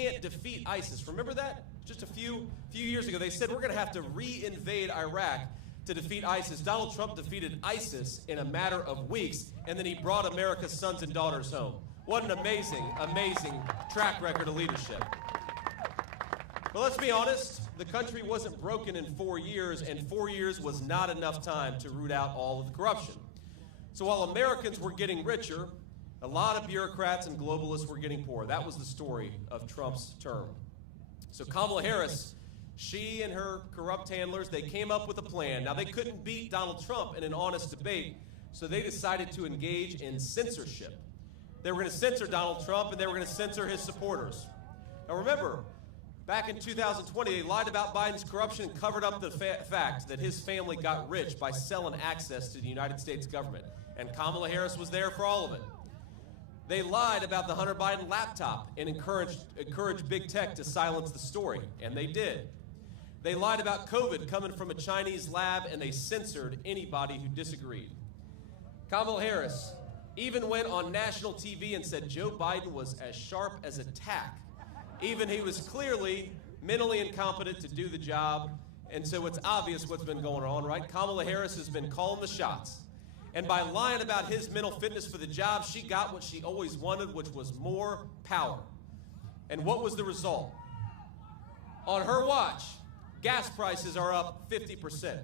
can't defeat ISIS. Remember that? Just a few years ago, they said we're going to have to re-invade Iraq to defeat ISIS. Donald Trump defeated ISIS in a matter of weeks, and then he brought America's sons and daughters home. What an amazing, amazing track record of leadership. But let's be honest, the country wasn't broken in 4 years, and 4 years was not enough time to root out all of the corruption. So while Americans were getting richer, a lot of bureaucrats and globalists were getting poorer. That was the story of Trump's term. So Kamala Harris, she and her corrupt handlers, they came up with a plan. Now, they couldn't beat Donald Trump in an honest debate, so they decided to engage in censorship. They were going to censor Donald Trump, and they were going to censor his supporters. Now, remember, back in 2020, they lied about Biden's corruption and covered up the fact that his family got rich by selling access to the United States government, and Kamala Harris was there for all of it. They lied about the Hunter Biden laptop and encouraged big tech to silence the story, and they did. They lied about COVID coming from a Chinese lab, and they censored anybody who disagreed. Kamala Harris even went on national TV and said Joe Biden was as sharp as a tack. Even he was clearly mentally incompetent to do the job, and so it's obvious what's been going on, right? Kamala Harris has been calling the shots. And by lying about his mental fitness for the job, she got what she always wanted, which was more power. And what was the result? On her watch, gas prices are up 50%.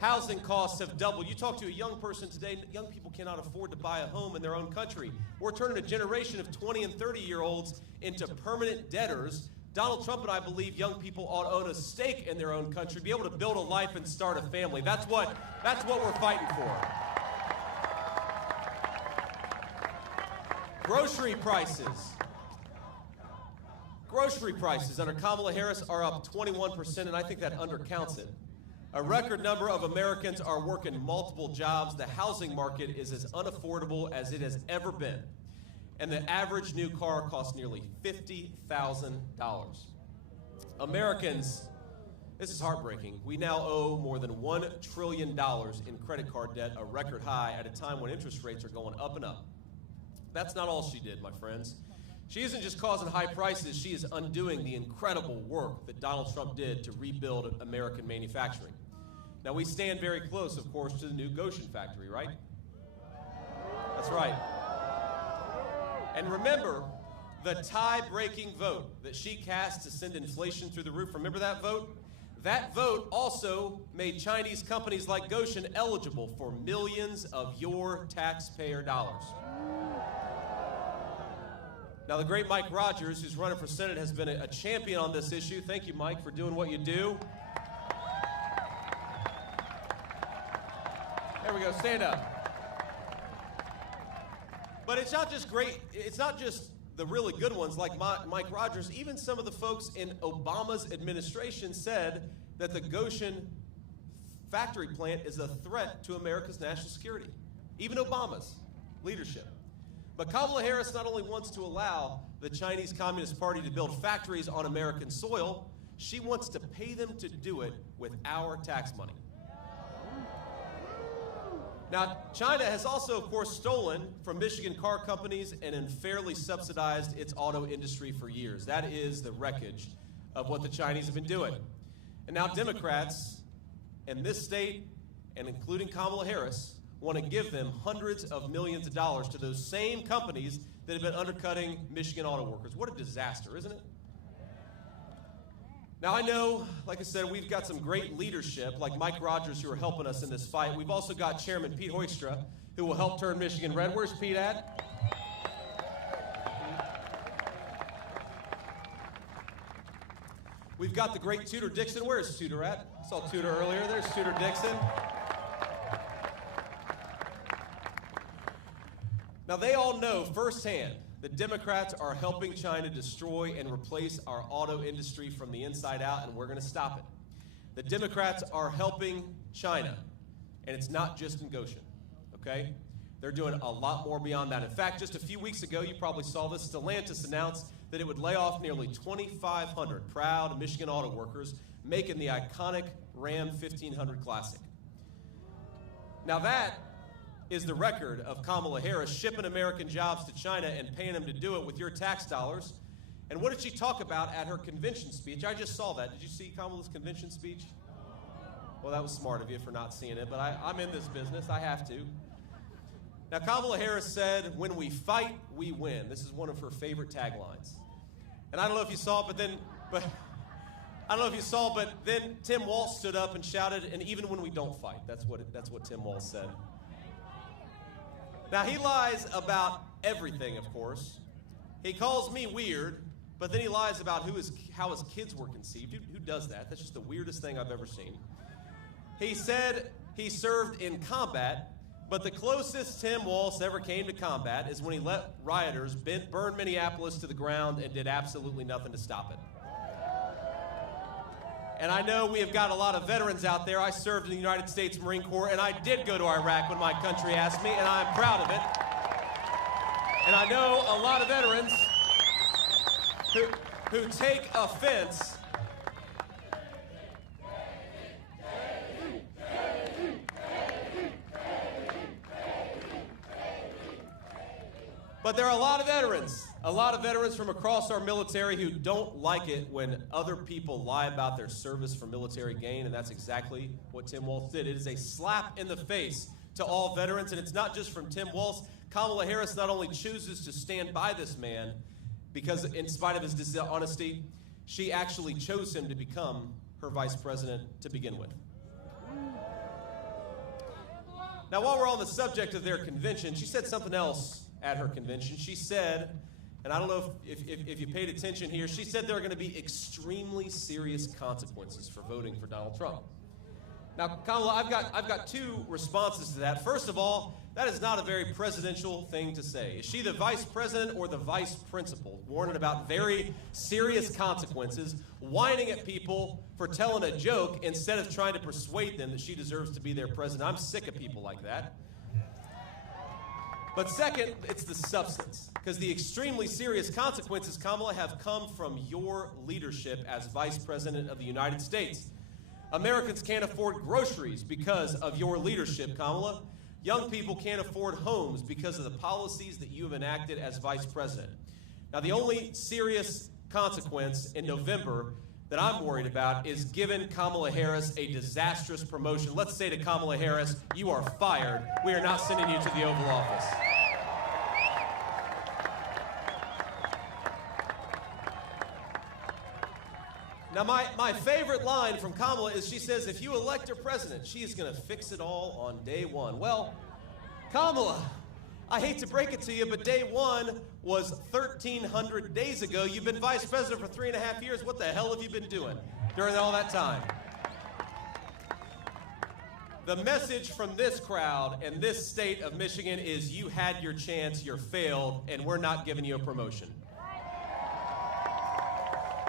Housing costs have doubled. You talk to a young person today, young people cannot afford to buy a home in their own country. We're turning a generation of 20 and 30-year-olds into permanent debtors. Donald Trump and I believe young people ought to own a stake in their own country, be able to build a life and start a family. That's what we're fighting for. Grocery prices under Kamala Harris are up 21%, and I think that undercounts it. A record number of Americans are working multiple jobs. The housing market is as unaffordable as it has ever been. And the average new car costs nearly $50,000. Americans, this is heartbreaking. We now owe more than $1 trillion in credit card debt, a record high at a time when interest rates are going up and up. That's not all she did, my friends. She isn't just causing high prices, she is undoing the incredible work that Donald Trump did to rebuild American manufacturing. Now, we stand very close, of course, to the new Goshen factory, right? That's right. And remember, the tie-breaking vote that she cast to send inflation through the roof, remember that vote? That vote also made Chinese companies like Goshen eligible for millions of your taxpayer dollars. Now, the great Mike Rogers, who's running for Senate, has been a champion on this issue. Thank you, Mike, for doing what you do. There we go, stand up. But it's not just great, it's not just the really good ones like Mike Rogers. Even some of the folks in Obama's administration said that the Goshen factory plant is a threat to America's national security. Even Obama's leadership. But Kamala Harris not only wants to allow the Chinese Communist Party to build factories on American soil, she wants to pay them to do it with our tax money. Now, China has also, of course, stolen from Michigan car companies and unfairly subsidized its auto industry for years. That is the wreckage of what the Chinese have been doing. And now Democrats in this state, and including Kamala Harris, want to give them hundreds of millions of dollars to those same companies that have been undercutting Michigan auto workers. What a disaster, isn't it? Now, I know, like I said, we've got some great leadership, like Mike Rogers, who are helping us in this fight. We've also got Chairman Pete Hoekstra, who will help turn Michigan red. Where's Pete at? We've got the great Tudor Dixon. Where's Tudor at? I saw Tudor earlier. There's Tudor Dixon. Now, they all know firsthand that Democrats are helping China destroy and replace our auto industry from the inside out, and we're going to stop it. The Democrats are helping China, and it's not just in Goshen, okay? They're doing a lot more beyond that. In fact, just a few weeks ago, you probably saw this, Stellantis announced that it would lay off nearly 2,500 proud Michigan auto workers, making the iconic Ram 1500 Classic. Now that is the record of Kamala Harris shipping American jobs to China and paying them to do it with your tax dollars. And what did she talk about at her convention speech? I just saw that. Did you see Kamala's convention speech? Well, that was smart of you for not seeing it, but I'm in this business. I have to. Now, Kamala Harris said, "When we fight, we win." This is one of her favorite taglines. And I don't know if you saw it, but then Tim Walz stood up and shouted, "And even when we don't fight." That's what Tim Walz said. Now, he lies about everything, of course. He calls me weird, but then he lies about how his kids were conceived. Who does that? That's just the weirdest thing I've ever seen. He said he served in combat, but the closest Tim Walz ever came to combat is when he let rioters burn Minneapolis to the ground and did absolutely nothing to stop it. And I know we have got a lot of veterans out there. I served in the United States Marine Corps, and I did go to Iraq when my country asked me, and I'm proud of it. And I know a lot of veterans who take offense But there are a lot of veterans from across our military who don't like it when other people lie about their service for military gain, and that's exactly what Tim Walz did. It is a slap in the face to all veterans, and it's not just from Tim Walz. Kamala Harris not only chooses to stand by this man, because in spite of his dishonesty, she actually chose him to become her vice president to begin with. Now, while we're on the subject of their convention, she said something else at her convention. She said, and I don't know if you paid attention here, she said there are going to be extremely serious consequences for voting for Donald Trump. Now, Kamala, I've got two responses to that. First of all, that is not a very presidential thing to say. Is she the vice president or the vice principal, warning about very serious consequences, whining at people for telling a joke instead of trying to persuade them that she deserves to be their president? I'm sick of people like that. But second, it's the substance, because the extremely serious consequences, Kamala, have come from your leadership as Vice President of the United States. Americans can't afford groceries because of your leadership, Kamala. Young people can't afford homes because of the policies that you have enacted as Vice President. Now, the only serious consequence in November that I'm worried about is giving Kamala Harris a disastrous promotion. Let's say to Kamala Harris, "You are fired. We are not sending you to the Oval Office." Now, my favorite line from Kamala is she says, if you elect her president, she is going to fix it all on day one. Well, Kamala, I hate to break it to you, but day one was 1,300 days ago. You've been vice president for 3.5 years. What the hell have you been doing during all that time? The message from this crowd and this state of Michigan is you had your chance, you failed, and we're not giving you a promotion.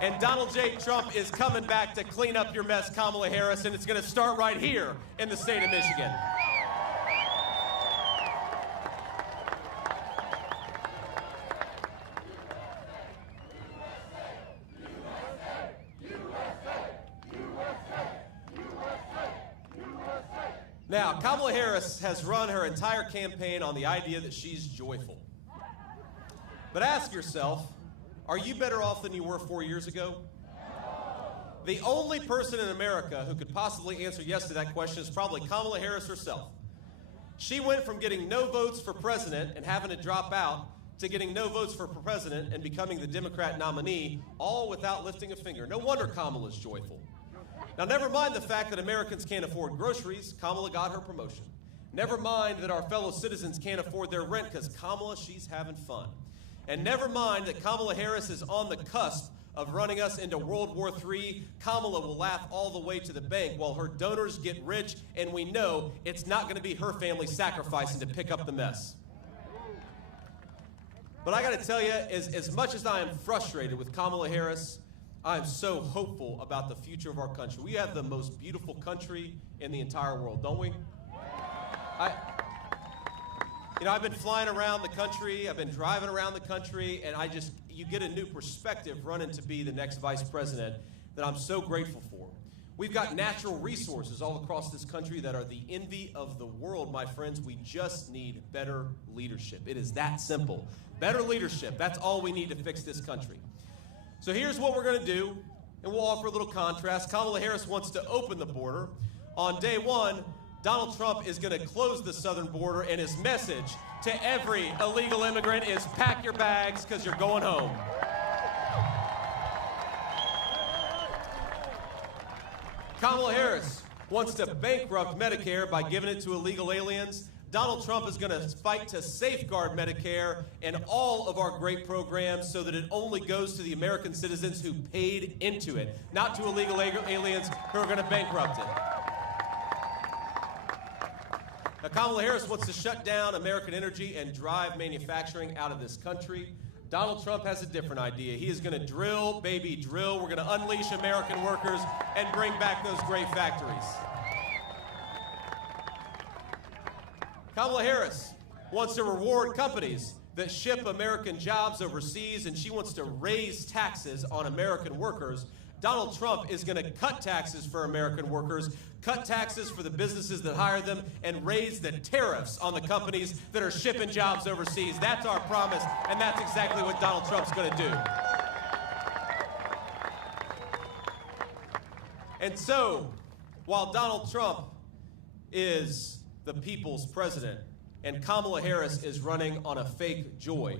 And Donald J. Trump is coming back to clean up your mess, Kamala Harris, and it's going to start right here in the state of Michigan. Now, Kamala Harris has run her entire campaign on the idea that she's joyful. But ask yourself, are you better off than you were 4 years ago? The only person in America who could possibly answer yes to that question is probably Kamala Harris herself. She went from getting no votes for president and having to drop out to getting no votes for president and becoming the Democrat nominee, all without lifting a finger. No wonder Kamala's joyful. Now, never mind the fact that Americans can't afford groceries, Kamala got her promotion. Never mind that our fellow citizens can't afford their rent because Kamala, she's having fun. And never mind that Kamala Harris is on the cusp of running us into World War III. Kamala will laugh all the way to the bank while her donors get rich, and we know it's not going to be her family sacrificing to pick up the mess. But I got to tell you, as much as I am frustrated with Kamala Harris, I am so hopeful about the future of our country. We have the most beautiful country in the entire world, don't we? I've been flying around the country, I've been driving around the country, and you get a new perspective running to be the next vice president that I'm so grateful for. We've got natural resources all across this country that are the envy of the world, my friends. We just need better leadership. It is that simple. Better leadership, that's all we need to fix this country. So here's what we're going to do, and we'll offer a little contrast. Kamala Harris wants to open the border. On day one, Donald Trump is going to close the southern border, and his message to every illegal immigrant is pack your bags because you're going home. Kamala Harris wants to bankrupt Medicare by giving it to illegal aliens. Donald Trump is going to fight to safeguard Medicare and all of our great programs so that it only goes to the American citizens who paid into it, not to illegal aliens who are going to bankrupt it. Now, Kamala Harris wants to shut down American energy and drive manufacturing out of this country. Donald Trump has a different idea. He is going to drill, baby, drill. We're going to unleash American workers and bring back those great factories. Kamala Harris wants to reward companies that ship American jobs overseas, and she wants to raise taxes on American workers. Donald Trump is going to cut taxes for American workers, cut taxes for the businesses that hire them, and raise the tariffs on the companies that are shipping jobs overseas. That's our promise, and that's exactly what Donald Trump's going to do. And so, while Donald Trump is the people's president and Kamala Harris is running on a fake joy,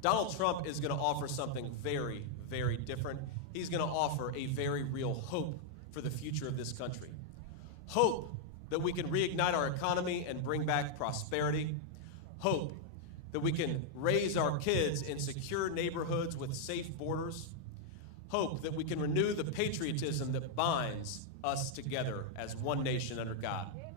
Donald Trump is going to offer something very, very different. He's going to offer a very real hope for the future of this country. Hope that we can reignite our economy and bring back prosperity. Hope that we can raise our kids in secure neighborhoods with safe borders. Hope that we can renew the patriotism that binds us together as one nation under God. Amen.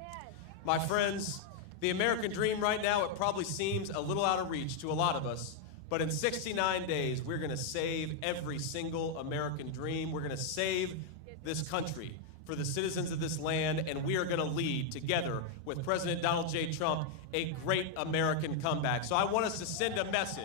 My friends, the American dream right now, it probably seems a little out of reach to a lot of us. But in 69 days, we're going to save every single American dream. We're going to save this country for the citizens of this land, and we are going to lead together with President Donald J. Trump a great American comeback. So I want us to send a message.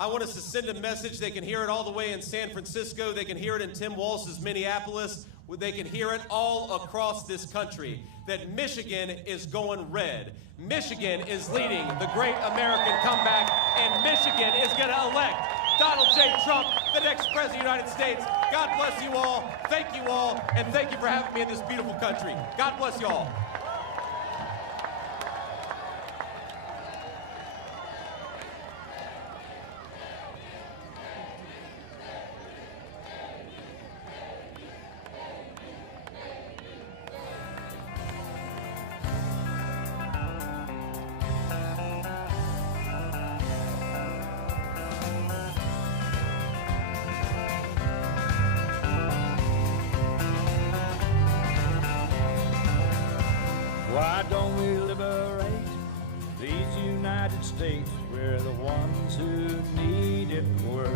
I want us to send a message. They can hear it all the way in San Francisco. They can hear it in Tim Walz's Minneapolis. They can hear it all across this country, that Michigan is going red. Michigan is leading the great American comeback, and Michigan is going to elect Donald J. Trump, the next president of the United States. God bless you all, and thank you for having me in this beautiful country. God bless you all. Why don't we liberate these United States? We're the ones who need it worst.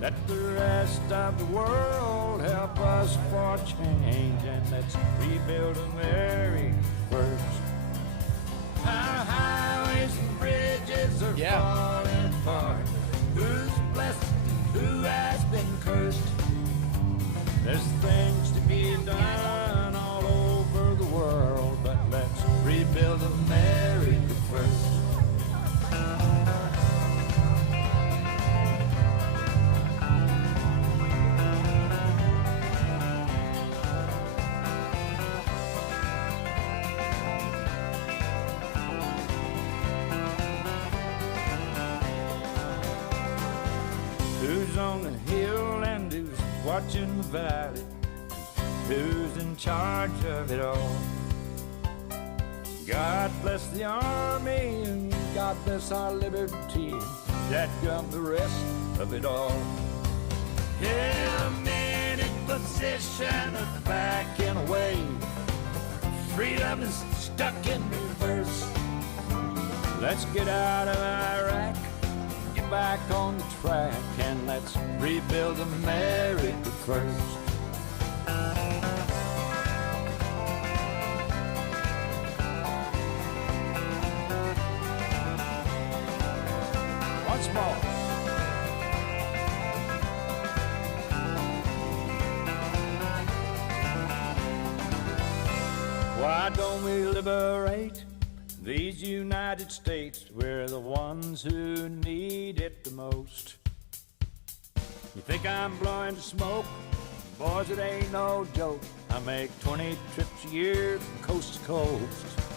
Let the rest of the world help us for change, and let's rebuild America first. Our highways and bridges are falling apart. Who's blessed and who has been cursed? There's things to be done all over the world, but let's rebuild America first. Who's on the hill and who's watching the valley? Who's in charge of it all? God bless the army and God bless our liberty. That gun the rest of it all. In a position of backing away. Freedom is stuck in reverse. Let's get out of Iraq, get back on the track, and let's rebuild America first. Once more. Why don't we liberate these United States? We're the ones who need it the most. You think I'm blowing the smoke? Boys, it ain't no joke. I make 20 trips a year from coast to coast.